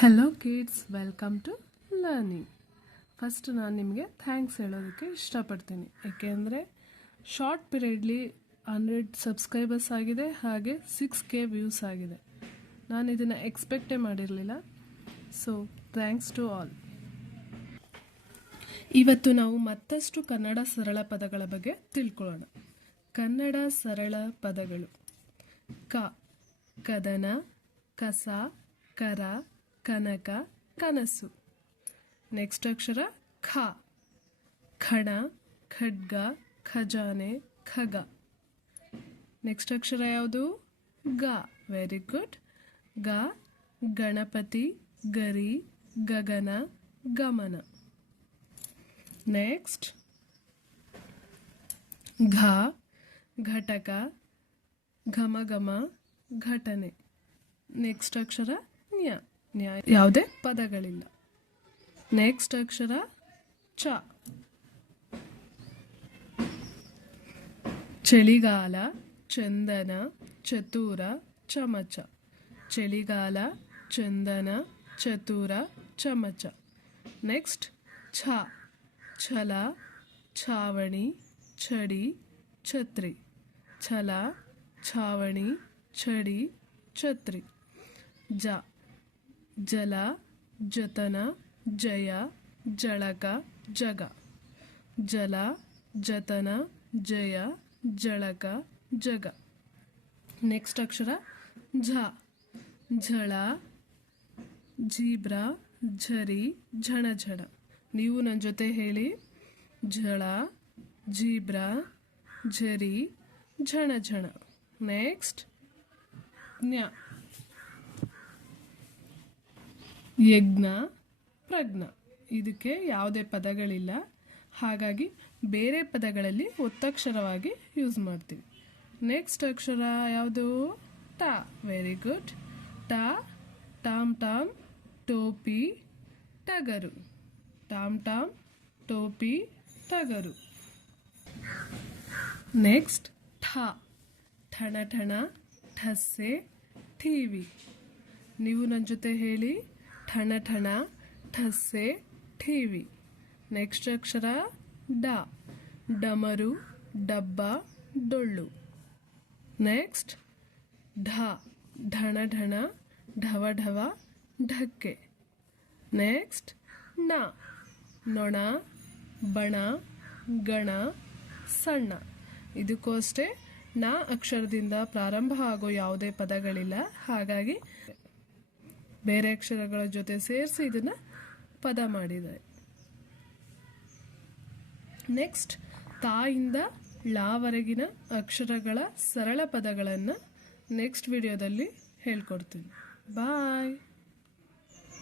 Hello kids welcome to learning first ನಾನು ನಿಮಗೆ thanks ಹೇಳೋದಕ್ಕೆ ಇಷ್ಟಪಡ್ತೀನಿ. ಏಕೆಂದರೆ ಶಾರ್ಟ್ ಪೀರಿಯಡ್ಲಿ ಹಂಡ್ರೆಡ್ ಸಬ್ಸ್ಕ್ರೈಬರ್ಸ್ ಆಗಿದೆ, ಹಾಗೆ ಸಿಕ್ಸ್ ಕೆ ವ್ಯೂಸ್ ಆಗಿದೆ. ನಾನು ಇದನ್ನು ಎಕ್ಸ್ಪೆಕ್ಟೇ ಮಾಡಿರಲಿಲ್ಲ. ಸೊ ಥ್ಯಾಂಕ್ಸ್ ಟು ಆಲ್ ಇವತ್ತು ನಾವು ಮತ್ತಷ್ಟು ಕನ್ನಡ ಸರಳ ಪದಗಳ ಬಗ್ಗೆ ತಿಳ್ಕೊಳ್ಳೋಣ. ಕನ್ನಡ ಸರಳ ಪದಗಳು. ಕ, ಕದನ, ಕಸ, ಕರ ಕನಕ, ಕನಸು. ನೆಕ್ಸ್ಟ್ ಅಕ್ಷರ, ಖ. ಖಣ, ಖಡ್ಗ, ಖಜಾನೆ, ಖಗ. ನೆಕ್ಸ್ಟ್ ಅಕ್ಷರ ಯಾವುದು? ಗ. ವೆರಿ ಗುಡ್ ಗ, ಗಣಪತಿ, ಗರಿ, ಗಗನ, ಗಮನ. ನೆಕ್ಸ್ಟ್ ಘ, ಘಟಕ ಘಮ ಘಮ ಘಟನೆ. ನೆಕ್ಸ್ಟ್ ಅಕ್ಷರ ನ್ಯ. ಯಾವುದೇ ಪದಗಳಿಲ್ಲ. ನೆಕ್ಸ್ಟ್ ಅಕ್ಷರ ಚ. ಚಳಿಗಾಲ, ಚಂದನ, ಚತುರ, ಚಮಚ. ಚಳಿಗಾಲ, ಚಂದನ, ಚತುರ, ಚಮಚ. ನೆಕ್ಸ್ಟ್ ಛ. ಛಲ, ಛಾವಣಿ, ಛಡಿ, ಛತ್ರಿ. ಛಲ, ಛಾವಣಿ, ಛಡಿ, ಛತ್ರಿ. ಜ. ಜಲ, ಜತನ, ಜಯ, ಜಳಕ, ಜಗ. ಜಲ, ಜತನ, ಜಯ, ಜಳಕ, ಜಗ. ನೆಕ್ಸ್ಟ್ ಅಕ್ಷರ, ಝ. ಝಳ ಜೀಬ್ರಾ ಝರಿ ಝಣ ಝಣ ನೀವು ನನ್ನ ಜೊತೆ ಹೇಳಿ. ಝಳ ಜೀಬ್ರಾ ಝರಿ ಝಣ ಝಣ ನೆಕ್ಸ್ಟ್ ನ್ಯ. ಯಜ್ಞ, ಪ್ರಜ್ಞ. ಇದಕ್ಕೆ ಯಾವುದೇ ಪದಗಳಿಲ್ಲ. ಹಾಗಾಗಿ ಬೇರೆ ಪದಗಳಲ್ಲಿ ಒತ್ತಕ್ಷರವಾಗಿ ಯೂಸ್ ಮಾಡ್ತೀವಿ. ನೆಕ್ಸ್ಟ್ ಅಕ್ಷರ ಯಾವುದು? ಟ. ವೆರಿ ಗುಡ್ ಟ ಟಾಮ್ ಟಾಮ್ ಟೋಪಿ, ಟಗರು. ಟಾಮ್ ಟಾಮ್ ಟೋಪಿ, ಟಗರು. ನೆಕ್ಸ್ಟ್ ಠ. ಠಣ ಠಣ, ಠಸ್ಸೆ ಟಿವಿ ನೀವು ನನ್ನ ಜೊತೆ ಹೇಳಿ. ಠಣ ಠಣ ಠಸ್ಸೆ ಠೀವಿ. ನೆಕ್ಸ್ಟ್ ಅಕ್ಷರ ಡ. ಡಮರು, ಡಬ್ಬ, ಡೊಳ್ಳು. ನೆಕ್ಸ್ಟ್ ಢ. ಢಣ ಢಣ ಢವ ಢವ, ಢಕ್ಕೆ. ನೆಕ್ಸ್ಟ್ನ ನೊಣ, ಬಣ, ಗಣ, ಸಣ್ಣ. ಇದಕ್ಕೂ ಅಷ್ಟೇ ನ ಅಕ್ಷರದಿಂದ ಪ್ರಾರಂಭ ಆಗೋ ಯಾವುದೇ ಪದಗಳಿಲ್ಲ. ಹಾಗಾಗಿ ಬೇರೆ ಅಕ್ಷರಗಳ ಜೊತೆ ಸೇರಿಸಿ ಇದನ್ನು ಪದ ಮಾಡಿದ್ದಾರೆ ನೆಕ್ಸ್ಟ್ ತಾಯಿಂದ ಲಾವರೆಗಿನ ಅಕ್ಷರಗಳ ಸರಳ ಪದಗಳನ್ನು ನೆಕ್ಸ್ಟ್ ವಿಡಿಯೋದಲ್ಲಿ ಹೇಳ್ಕೊಡ್ತೀನಿ. ಬಾಯ್